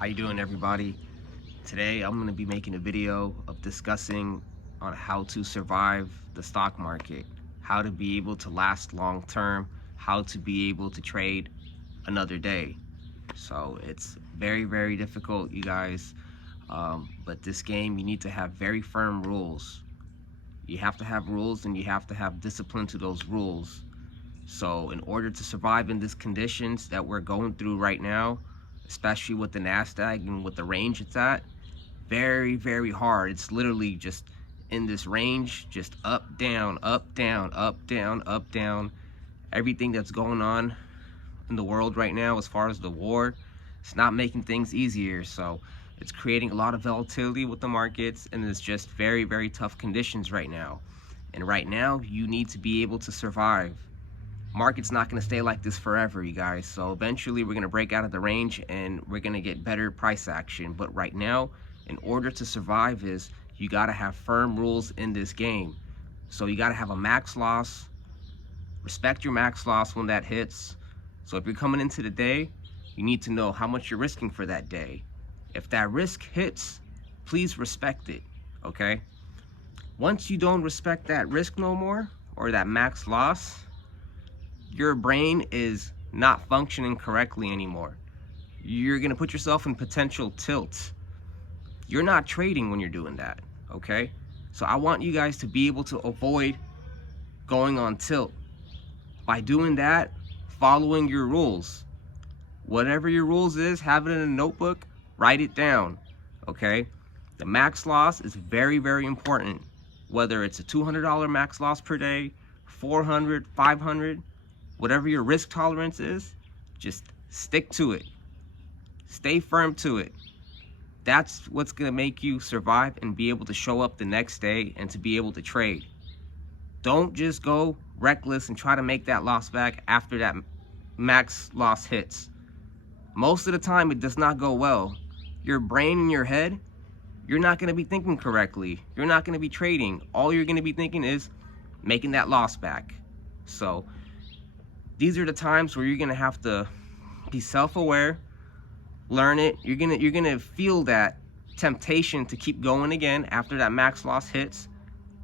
How you doing, everybody? Today I'm going to be making a video of discussing on how to survive the stock market, how to be able to last long term, how to be able to trade another day. So it's very difficult, you guys. But this game, you need to have very firm rules. You have to have rules, and you have to have discipline to those rules. So in order to survive in these conditions that we're going through right now, especially with the NASDAQ and with the range it's at, very hard. It's literally just in this range, just up, down, up, down, up, down, up, down. Everything that's going on in the world right now as far as the war, it's not making things easier. So it's creating a lot of volatility with the markets, and it's just very tough conditions right now. And right now, you need to be able to survive. Market's not going to stay like this forever, you guys. So eventually we're going to break out of the range and we're going to get better price action. But right now, in order to survive, is you got to have firm rules in this game. So you got to have a max loss. Respect your max loss when that hits. So if you're coming into the day, you need to know how much you're risking for that day. If that risk hits, please respect it, okay? Once you don't respect that risk no more, or that max loss, your brain is not functioning correctly anymore. You're gonna put yourself in potential tilt. You're not trading when you're doing that, okay? So I want you guys to be able to avoid going on tilt. By doing that, following your rules. Whatever your rules is, have it in a notebook, write it down, okay? The max loss is very important. Whether it's a $200 max loss per day, 400, 500, whatever your risk tolerance is, just stick to it. Stay firm to it. That's what's gonna make you survive and be able to show up the next day and to be able to trade. Don't just go reckless and try to make that loss back after that max loss hits. Most of the time, it does not go well. Your brain in your head, you're not gonna be thinking correctly. You're not gonna be trading. All you're gonna be thinking is making that loss back. So these are the times where you're gonna have to be self-aware, learn it. You're gonna feel that temptation to keep going again after that max loss hits,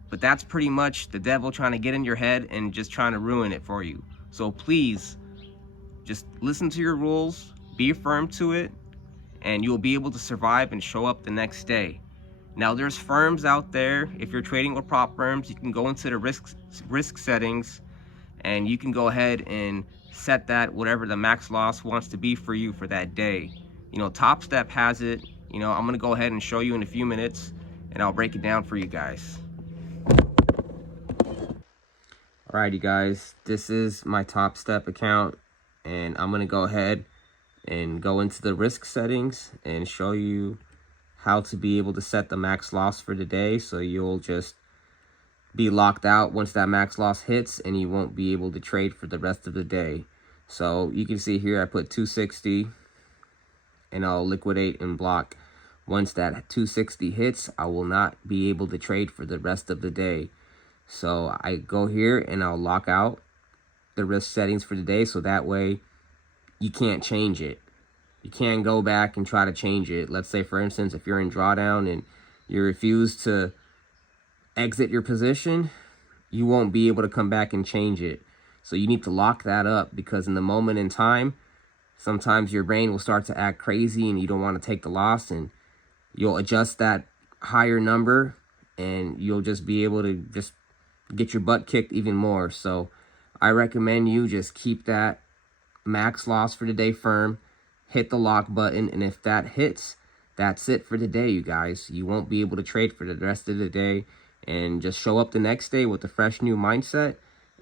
but that's pretty much the devil trying to get in your head and just trying to ruin it for you. So please, just listen to your rules, be firm to it, and you'll be able to survive and show up the next day. Now there's firms out there. If you're trading with prop firms, you can go into the risk settings, and you can go ahead and set that whatever the max loss wants to be for you for that day. You know, Top Step has it. You know, I'm gonna go ahead and show you in a few minutes, and I'll break it down for you guys. Alrighty guys, this is my Top Step account, and I'm gonna go ahead and go into the risk settings and show you how to be able to set the max loss for the day, so you'll just be locked out once that max loss hits and you won't be able to trade for the rest of the day. So you can see here I put 260, and I'll liquidate and block. Once that 260 hits, I will not be able to trade for the rest of the day. So I go here and I'll lock out the risk settings for the day, so that way you can't change it. You can't go back and try to change it. Let's say, for instance, if you're in drawdown and you refuse to exit your position, you won't be able to come back and change it. So you need to lock that up, because in the moment in time, sometimes your brain will start to act crazy and you don't want to take the loss, and you'll adjust that higher number and you'll just be able to just get your butt kicked even more. So I recommend you just keep that max loss for the day firm, hit the lock button, and if that hits, that's it for the day, you guys. You won't be able to trade for the rest of the day, and just show up the next day with a fresh new mindset,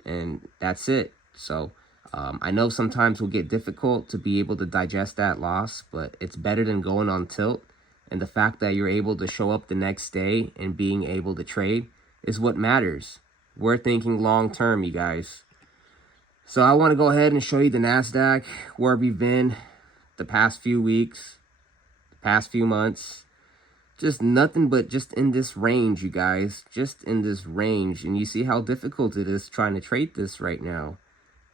and that's it. So I know sometimes it will get difficult to be able to digest that loss, but it's better than going on tilt. And the fact that you're able to show up the next day and being able to trade is what matters. We're thinking long term, you guys. So I want to go ahead and show you the NASDAQ, where we've been the past few weeks, the past few months. Just nothing but just in this range, you guys. Just in this range. And you see how difficult it is trying to trade this right now.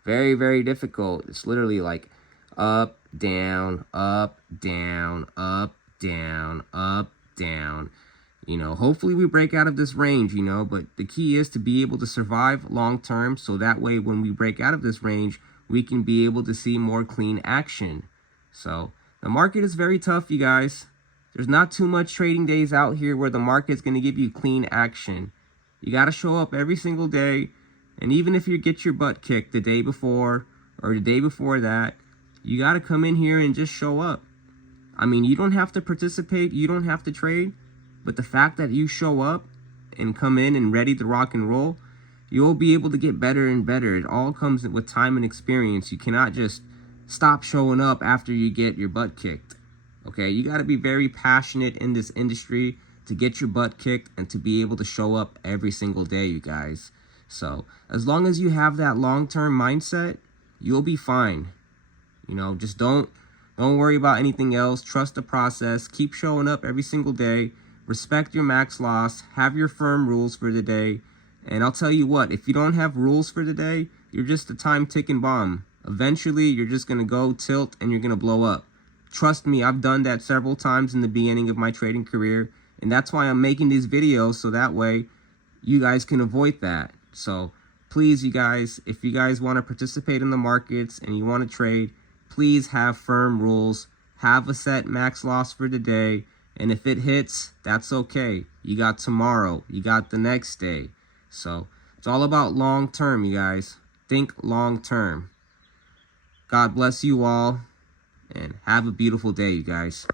Very difficult. It's literally like up, down, up, down, up, down, up, down. You know, hopefully we break out of this range, you know, but the key is to be able to survive long term, so that way when we break out of this range, we can be able to see more clean action. So the market is very tough, you guys. There's not too much trading days out here where the market's going to give you clean action. You got to show up every single day, and even if you get your butt kicked the day before or the day before that, you got to come in here and just show up. I mean, you don't have to participate, you don't have to trade, but the fact that you show up and come in and ready to rock and roll, you'll be able to get better and better. It all comes with time and experience. You cannot just stop showing up after you get your butt kicked. Okay, you got to be very passionate in this industry to get your butt kicked and to be able to show up every single day, you guys. So as long as you have that long-term mindset, you'll be fine. You know, just don't worry about anything else. Trust the process. Keep showing up every single day. Respect your max loss. Have your firm rules for the day. And I'll tell you what, if you don't have rules for the day, you're just a time ticking bomb. Eventually, you're just going to go tilt and you're going to blow up. Trust me, I've done that several times in the beginning of my trading career. And that's why I'm making these videos, so that way you guys can avoid that. So please, you guys, if you guys want to participate in the markets and you want to trade, please have firm rules. Have a set max loss for the day. And if it hits, that's okay. You got tomorrow. You got the next day. So it's all about long term, you guys. Think long term. God bless you all. And have a beautiful day, you guys.